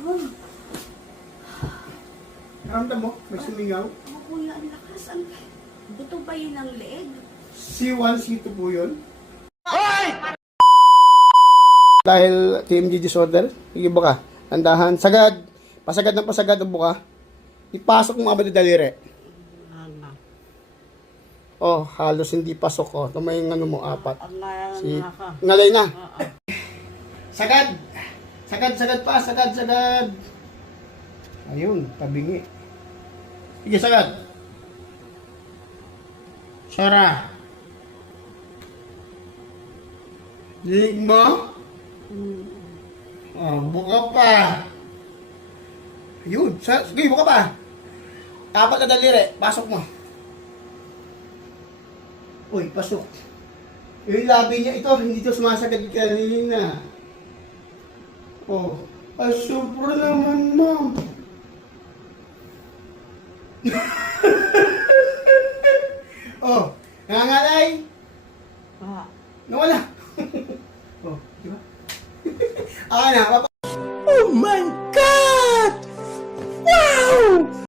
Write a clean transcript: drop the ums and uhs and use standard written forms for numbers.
Oh, Karamdam mo? May sumingaw? oh kuya, ang lakas. Buto ba yun ang leeg? C1, C2 po yun. Dahil TMG disorder, iba ka. Andahan, sagad. Pasagad ng pasagad ang buka. Ipasok mo abad na daliri. Oh, halos hindi pasok. Oh, tumay yung ano mo, apat. Ngalay na. Sagad. Sagad pa. Sagad. Ayun, tabingi. Sige, sagad. Sara. Dinig mo? Oh, buka pa. Ayun, sige, buka pa. Apat na daliri, pasok mo. Uy, pasok. Yung labi niya ito, hindi ito sumasagad kanina. Oh, super naman, ma'am. Oh, nangangalay. Nawala. Oh, di ba? Ah, na, papa. Oh my